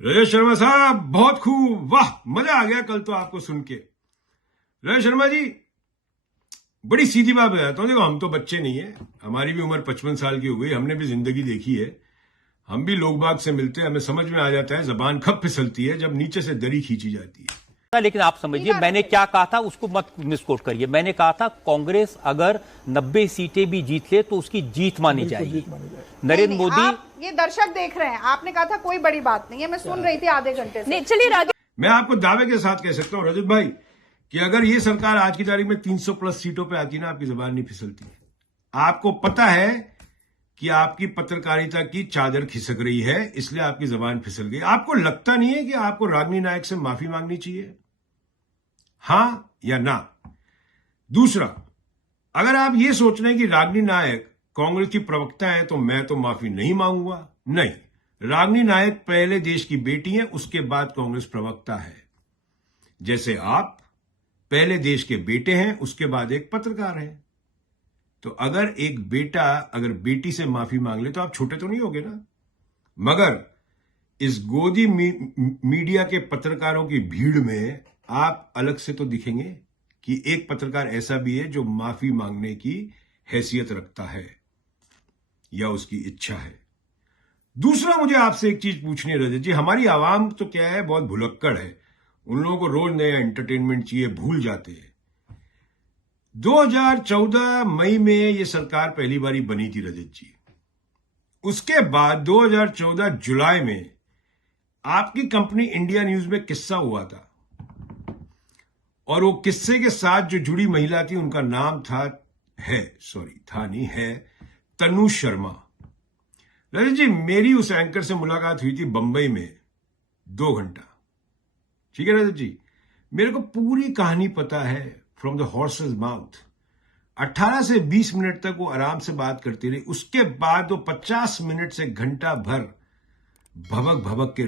रजत शर्मा साहब बहुत खूब, वाह मजा आ गया कल तो आपको सुन के। रजत शर्मा जी बड़ी सीधी बात बताता हूँ, देखो हम तो बच्चे नहीं है, हमारी भी उम्र 55 साल की हो गई, हमने भी जिंदगी देखी है, हम भी लोग बाग से मिलते हैं, हमें समझ में आ जाता है जबान कब फिसलती है जब नीचे से दरी खींची जाती है। लेकिन आप समझिए मैंने क्या कहा था उसको मत मिसकोट करिए। मैंने कहा था कांग्रेस अगर 90 सीटें भी जीत ले तो उसकी जीत मानी जाएगी। नरेंद्र मोदी, आप ये दर्शक देख रहे हैं, आपने कहा था कोई बड़ी बात नहीं है, मैं सुन रही थी आधे घंटे से। चलिए रागे, मैं आपको दावे के साथ कह सकता हूँ रजत भाई कि अगर ये सरकार आज की तारीख में 300 प्लस सीटों पे आती ना, आपकी जबान नहीं फिसलती। आपको पता है कि आपकी पत्रकारिता की चादर खिसक रही है, इसलिए आपकी जबान फिसल गई। आपको लगता नहीं है कि आपको रागिनी नायक से माफी मांगनी चाहिए? हां या ना? दूसरा, अगर आप ये सोच रहे हैं कि रागिनी नायक कांग्रेस की प्रवक्ता है तो मैं तो माफी नहीं मांगूंगा, नहीं, रागिनी नायक पहले देश की बेटी है, उसके बाद कांग्रेस प्रवक्ता है। जैसे आप पहले देश के बेटे हैं, उसके बाद एक पत्रकार हैं। तो अगर एक बेटा अगर बेटी से माफी मांग ले तो आप छोटे तो नहीं होगे ना। मगर इस गोदी मीडिया के पत्रकारों की भीड़ में आप अलग से तो दिखेंगे कि एक पत्रकार ऐसा भी है जो माफी मांगने की हैसियत रखता है या उसकी इच्छा है। दूसरा, मुझे आपसे एक चीज पूछनी है रजत जी, हमारी आवाम तो क्या है, बहुत भुलक्कड़ है, उन लोगों को रोज नया एंटरटेनमेंट चाहिए, भूल जाते हैं। 2014 मई में ये सरकार पहली बारी बनी थी रजत जी, उसके बाद 2014 जुलाई में आपकी कंपनी इंडिया न्यूज में किस्सा हुआ था, और वो किस्से के साथ जो जुड़ी महिला थी उनका नाम है तनु शर्मा। रजत जी, मेरी उस एंकर से मुलाकात हुई थी बंबई में 2 घंटा, ठीक है रजत जी, मेरे को पूरी कहानी पता है फ्रॉम द हॉर्सेस माउथ। 18 से 20 मिनट तक वो आराम से बात करती रही, उसके बाद वो 50 मिनट से घंटा भर भबक भबक के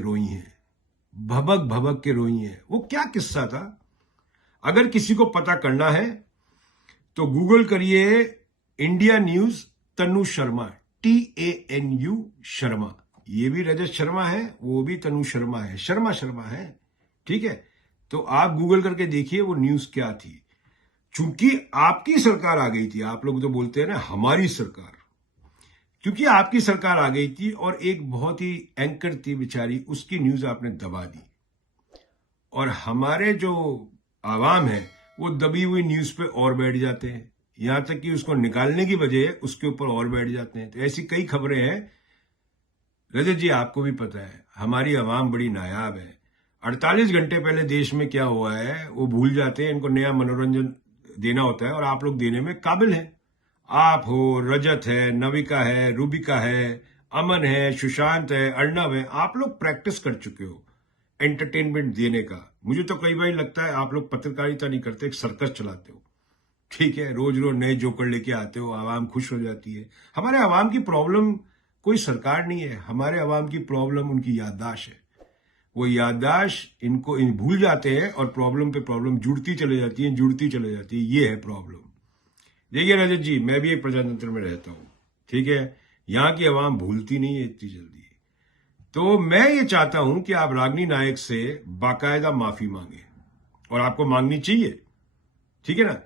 रोई है। वो क्या किस्सा था? अगर किसी को पता करना है तो गूगल करिए इंडिया न्यूज तनु शर्मा, TANU शर्मा। ये भी रजत शर्मा है, वो भी तनु शर्मा है, शर्मा है, ठीक है। तो आप गूगल करके देखिए वो न्यूज क्या थी। चूंकि आपकी सरकार आ गई थी, आप लोग तो बोलते हैं ना हमारी सरकार, क्योंकि आपकी सरकार आ गई थी और एक बहुत ही एंकर थी बेचारी, उसकी न्यूज आपने दबा दी, और हमारे जो आवाम है वो दबी हुई न्यूज पे और बैठ जाते हैं, यहां तक कि उसको निकालने की बजाय उसके ऊपर और बैठ जाते हैं। तो ऐसी कई खबरें हैं रजत जी, आपको भी पता है हमारी आवाम बड़ी नायाब है। 48 घंटे पहले देश में क्या हुआ है वो भूल जाते हैं, इनको नया मनोरंजन देना होता है और आप लोग देने में काबिल हैं। आप हो, रजत है, नविका है, रूबिका है, अमन है, सुशांत है, अर्णव है, आप लोग प्रैक्टिस कर चुके हो एंटरटेनमेंट देने का। मुझे तो कई बार लगता है आप लोग पत्रकारिता नहीं करते, एक सर्कस चलाते हो, ठीक है। रोज रोज नए जोकर लेके आते हो, आवाम खुश हो जाती है। हमारे आवाम की प्रॉब्लम कोई सरकार नहीं है, हमारे आवाम की प्रॉब्लम उनकी याददाश्त है। वो याददाश्त इनको भूल जाते हैं और प्रॉब्लम पे प्रॉब्लम जुड़ती चले जाती है, ये है प्रॉब्लम। देखिए रजत जी, मैं भी एक प्रजातंत्र में रहता हूं, ठीक है, यहां की आवाम भूलती नहीं है इतनी जल्दी। तो मैं ये चाहता हूं कि आप रागिनी नायक से बाकायदा माफी मांगे, और आपको मांगनी चाहिए, ठीक है ना।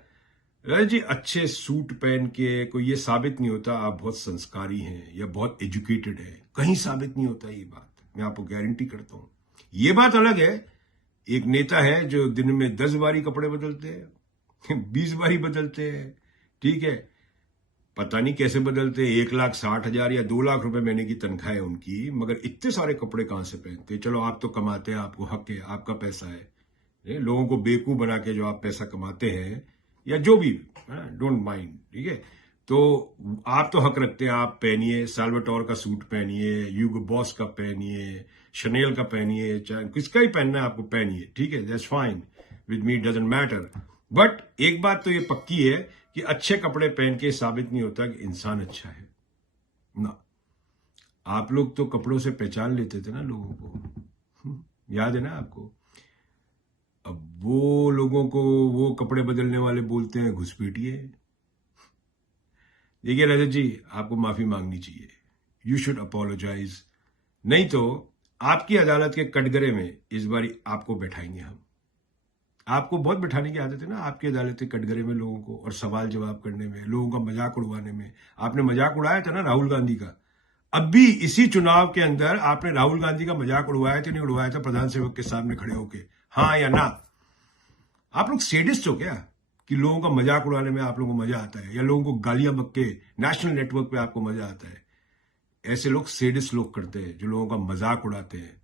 रजत जी, अच्छे सूट पहन के कोई ये साबित नहीं होता आप बहुत संस्कारी हैं या बहुत एजुकेटेड हैं, कहीं साबित नहीं होता ये बात, मैं आपको गारंटी करता हूं। ये बात अलग है, एक नेता है जो दिन में 10 बारी कपड़े बदलते हैं, 20 बारी बदलते हैं, ठीक है, पता नहीं कैसे बदलते हैं, 1,60,000 या 2 लाख रुपए महीने की तनख्वाह है उनकी, मगर इतने सारे कपड़े कहां से पहनते हैं? चलो आप तो कमाते हैं, आपको हक है, आपका पैसा है, लोगों को बेवकूफ बना के जो आप पैसा कमाते हैं या जो भी, डोंट माइंड, ठीक है। तो आप तो हक रखते हैं, आप पहनिए, साल्वाटोर का सूट पहनिए, ह्यूगो बॉस का पहनिए, शनेल का पहनिए, चाहे किसका ही पहनना है आपको पहनिए, ठीक है, that's fine with me, doesn't matter. But एक बात तो ये पक्की है कि अच्छे कपड़े पहन के साबित नहीं होता कि इंसान अच्छा है ना। आप लोग तो कपड़ों से पहचान लेते थे ना लोगों को, याद है ना आपको। अब वो लोगों को वो कपड़े बदलने वाले बोलते हैं घुसपैठिए। देखिए रजत जी, आपको माफी मांगनी चाहिए, यू शुड अपोलोजाइज, नहीं तो आपकी अदालत के कटघरे में इस बार आपको बैठाएंगे हम। आपको बहुत बैठाने की आदत है ना आपकी अदालत के कटघरे में लोगों को, और सवाल जवाब करने में, लोगों का मजाक उड़वाने में। आपने मजाक उड़ाया था ना राहुल गांधी का। अब भी इसी चुनाव के अंदर आपने राहुल गांधी का मजाक उड़वाया था, नहीं उड़वाया था प्रधान सेवक के सामने खड़े होके, हाँ या ना? आप लोग सेडिस्ट हो क्या कि लोगों का मजाक उड़ाने में आप लोगों को मजा आता है, या लोगों को गालियां बक के नेशनल नेटवर्क पे आपको मजा आता है? ऐसे लोग सेडिस्ट लोग करते हैं जो लोगों का मजाक उड़ाते हैं।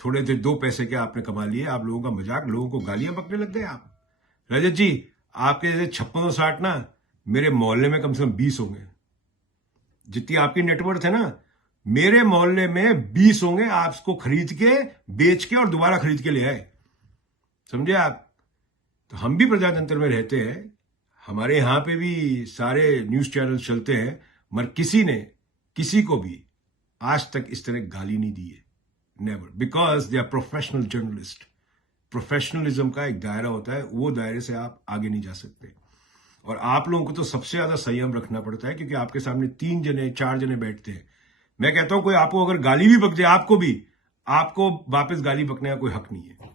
थोड़े से 2 पैसे के आपने कमा लिए, आप लोगों का मजाक, लोगों को गालियां बकने लग गए आप। रजत जी, आपके जैसे 5660 ना मेरे मोहल्ले में कम से कम 20 होंगे। जितनी आपकी नेटवर्थ है ना, मेरे मोहल्ले में 20 होंगे। आप इसको खरीद के, बेच के और दोबारा खरीद के ले आए, समझे आप? तो हम भी प्रजातंत्र में रहते हैं, हमारे यहां पे भी सारे न्यूज चैनल चलते हैं, मगर किसी ने किसी को भी आज तक इस तरह गाली नहीं दी है, never, because they are professional journalist. Professionalism का एक दायरा होता है, वो दायरे से आप आगे नहीं जा सकते। और आप लोगों को तो सबसे ज्यादा संयम रखना पड़ता है, क्योंकि आपके सामने 3 जने 4 जने बैठते हैं। मैं कहता हूं कोई आपको अगर गाली भी बक दे, आपको वापस गाली बकने का कोई हक नहीं है,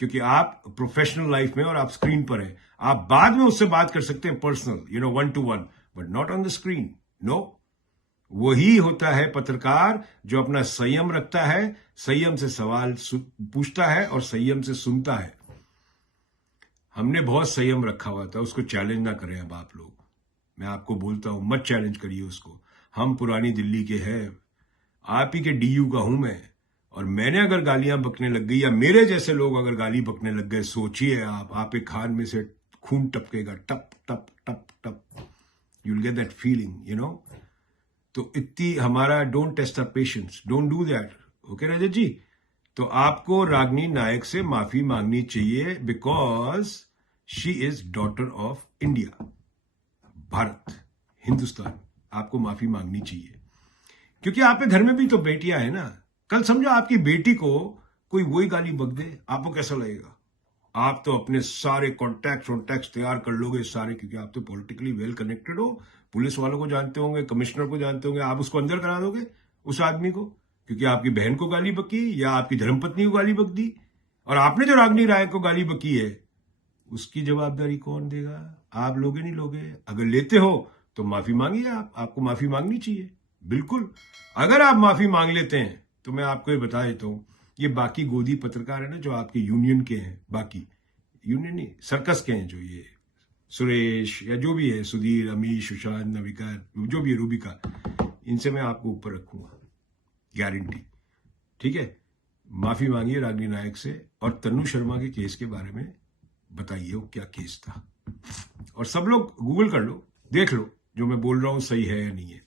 क्योंकि आप प्रोफेशनल लाइफ में और आप स्क्रीन पर हैं। आप बाद में उससे बात कर सकते हैं personal, 1 to 1, but not on the screen. No, वही होता है पत्रकार जो अपना संयम रखता है, संयम से सवाल पूछता है और संयम से सुनता है। हमने बहुत संयम रखा हुआ था, उसको चैलेंज ना करें अब आप लोग। मैं आपको बोलता हूं, मत चैलेंज करिए उसको। हम पुरानी दिल्ली के हैं, आप ही के डीयू का हूं मैं, और मैंने अगर गालियां बकने लग गई, या मेरे जैसे लोग अगर गाली बकने लग गए, सोचिए आप एक खान में से खून टपकेगा, टप टप टप टप, you will get that feeling, तो इतनी हमारा, don't test our patience, don't do that, okay Rajat ji? तो आपको रागिनी नायक से माफी मांगनी चाहिए, because she is daughter of India, Bharat, Hindustan. आपको माफी मांगनी चाहिए, क्योंकि आपके घर में भी तो बेटियां हैं ना। कल समझो आपकी बेटी को कोई वही गाली बक दे, आपको कैसा लगेगा? आप तो अपने सारे कॉन्टैक्ट्स तैयार कर लोगे सारे, क्योंकि आप तो पॉलिटिकली वेल कनेक्टेड हो, पुलिस वालों को जानते होंगे, कमिश्नर को जानते होंगे, आप उसको अंदर करा दोगे उस आदमी को, क्योंकि आपकी बहन को गाली बकी या आपकी धर्मपत्नी को गाली बक दी। और आपने जो रागिनी नायक को गाली बकी है, उसकी जवाबदारी कौन देगा? आप लोगे नहीं लोगे? अगर लेते हो तो माफी मांगिए, आपको माफी मांगनी चाहिए, बिल्कुल। अगर आप माफी मांग लेते हैं तो मैं आपको ये बता देता हूं, ये बाकी गोदी पत्रकार है ना जो आपके यूनियन के हैं, बाकी यूनियन नहीं, सर्कस के हैं, जो ये सुरेश या जो भी है, सुधीर, अमीश, सुशांत, नविका, जो भी है, रूबिका, इनसे मैं आपको ऊपर रखूंगा, गारंटी, ठीक है? माफी मांगिए रागिनी नायक से, और तन्नू शर्मा के केस के बारे में बताइए वो क्या केस था, और सब लोग गूगल कर लो, देख लो जो मैं बोल रहा हूं सही है या नहीं है।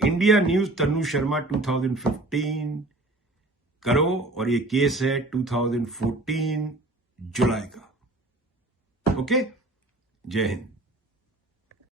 इंडिया न्यूज तन्नू शर्मा 2015 करो, और ये केस है 2014 जुलाई का। ओके, जय हिंद।